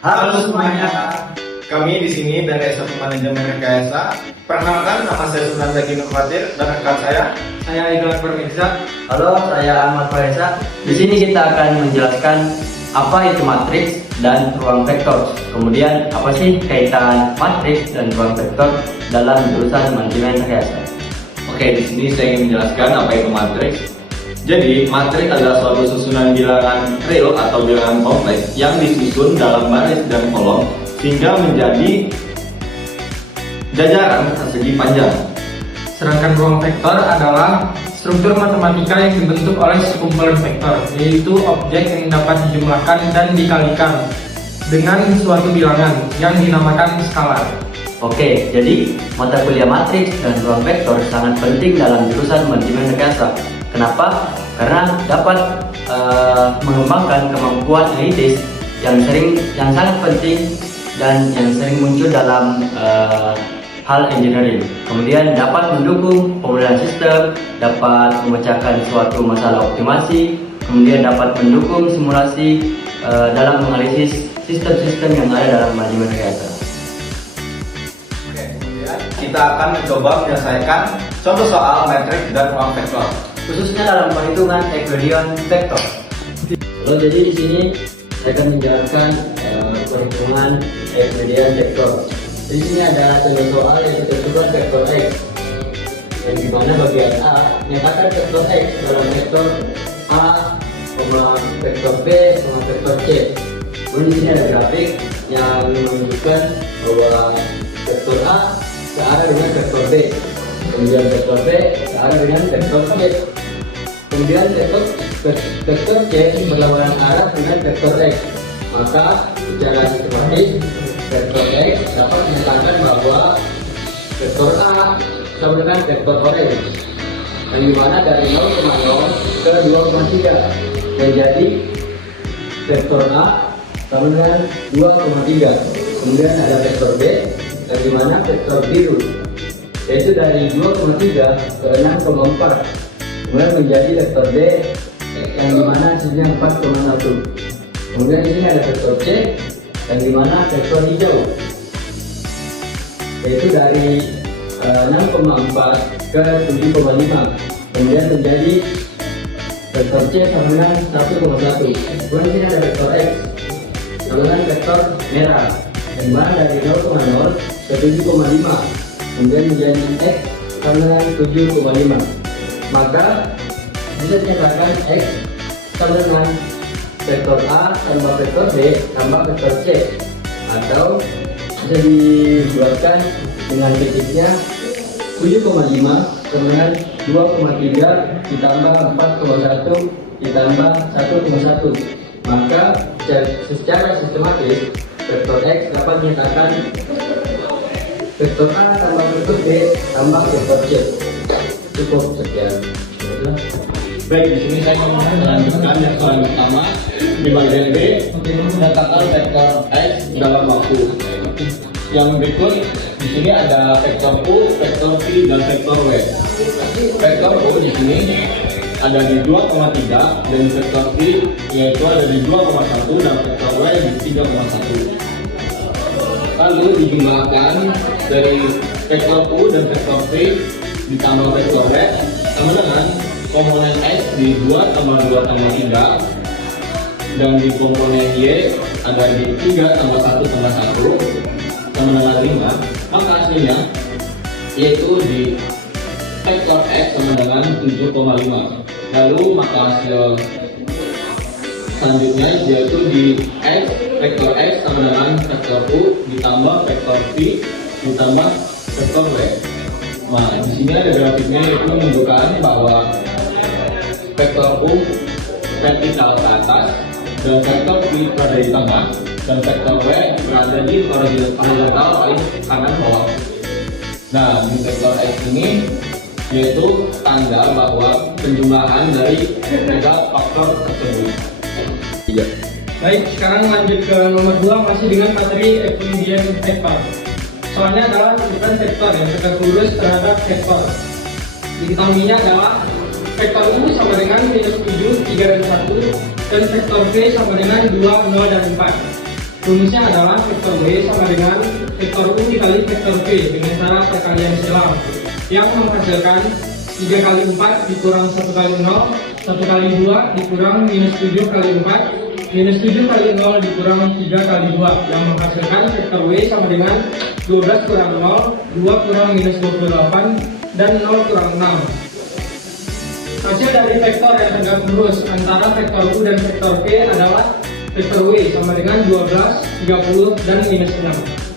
Halo semuanya, kami di sini dari S1 Manajemen Rekayasa. Perkenalkan, nama saya Sunanda Gino Fatir dan rekan saya Idul Akbar Mirza. Halo, saya Ahmad Faisa. Di sini kita akan menjelaskan apa itu matriks dan ruang vektor. Kemudian apa sih kaitan matriks dan ruang vektor dalam jurusan manajemen rekayasa? Oke, di sini saya ingin menjelaskan apa itu matriks. Jadi, matriks adalah suatu susunan bilangan real atau bilangan kompleks yang disusun dalam baris dan kolom sehingga menjadi jajaran persegi panjang. Sedangkan ruang vektor adalah struktur matematika yang dibentuk oleh sekumpulan vektor, yaitu objek yang dapat dijumlahkan dan dikalikan dengan suatu bilangan yang dinamakan skalar. Oke, jadi mata kuliah matriks dan ruang vektor sangat penting dalam jurusan manajemen rekayasa. Kenapa? Karena dapat mengembangkan kemampuan analitis yang sangat penting dan yang sering muncul dalam hal engineering. Kemudian dapat mendukung pemodelan sistem, dapat memecahkan suatu masalah optimasi, kemudian dapat mendukung simulasi dalam menganalisis sistem-sistem yang ada dalam manajemen rekayasa. Oke, kemudian kita akan mencoba menyelesaikan contoh soal matriks dan ruang vektor, Khususnya dalam perhitungan Euclidean vektor. Jadi di sini saya akan menjelaskan perhitungan Euclidean vektor. Di sini ada contoh soal yang ditentukan vektor x, yang dimana bagian A menyatakan vektor x dalam vektor A, vektor B, sama vektor C. Kemudian di sini ada grafik yang menunjukkan bahwa vektor A searah dengan vektor B, kemudian vektor B searah dengan vektor C, kemudian vektor C berlawanan arah dengan vektor x. Maka secara sistematis vektor x dapat menyatakan bahwa vektor A sama dengan vektor orange, yang dimana dari 0,0 ke 2,3 menjadi vektor A sama dengan 2,3. Kemudian ada vektor B yang dimana vektor biru yaitu dari 2,3 ke 6,4, kemudian menjadi vektor D yang dimana hasilnya 4,1. Kemudian di sini ada vektor C yang dimana vektor hijau yaitu dari 6,4 ke 7,5, kemudian menjadi vektor C sama dengan 1,1. Kemudian di sini ada vektor X sama dengan vektor merah yang dimana dari 0,0 ke 7,5, kemudian menjadi X sama dengan 7,5. Maka bisa dinyatakan X sama dengan vektor A tambah vektor B tambah vektor C, atau bisa dibuatkan dengan titiknya 7,5 kemudian 2,3 ditambah 4,1 ditambah 1,1. Maka secara sistematis vektor X dapat dinyatakan vektor A tambah vektor B tambah vektor C. Cukup sekian. Baik, di sini saya mau melanjutkan yang soal pertama di bagian B, nyatakan vektor X dalam waktu. Yang berikut di sini ada vektor U, vektor V, dan vektor W. Vektor U di sini ada di 2,3 dan vektor V yaitu ada di 2,1 dan vektor W di 3,1. Lalu dijumlahkan dari vektor U dan vektor V ditambah vektor W sama dengan komponen X di 2 tambah 2 tambah 3 dan di komponen Y ada di 3 tambah 1 tambah 1 sama dengan 5. Maka hasilnya yaitu di vektor X sama dengan 7,5. Lalu maka hasil selanjutnya yaitu di X, vektor X sama dengan vektor U ditambah vektor V ditambah vektor W. Nah, di sini ada grafiknya yaitu menunjukkan bahwa vektor U vertikal ke atas dan vektor V berada di tengah dan vektor W berada di horizontal paling kanan bawah. Nah, di vektor X ini yaitu tanda bahwa penjumlahan dari tiga faktor tersebut. Baik, sekarang lanjut ke nomor 2 masih dengan materi Euclidean vektor. Soalnya adalah bukan vektor yang tegak lurus terhadap vektor. Diketahuinya adalah vektor U sama dengan minus 7, 3 dan 1, dan vektor V sama dengan 2, 0 dan 4. Rumusnya adalah vektor W sama dengan vektor U dikali vektor V dengan cara perkalian silang, yang menghasilkan 3 kali 4 dikurang 1 kali 0, 1 kali 2 dikurang minus 7 kali 4, minus 7 kali 0 dikurang 3 kali 2, yang menghasilkan vektor W sama dengan 12 kurang 0, 2 kurang minus 28, dan 0 kurang 6. Hasil dari vektor yang tegak lurus antara vektor U dan vektor V adalah vektor W sama dengan 12, 30, dan minus 6.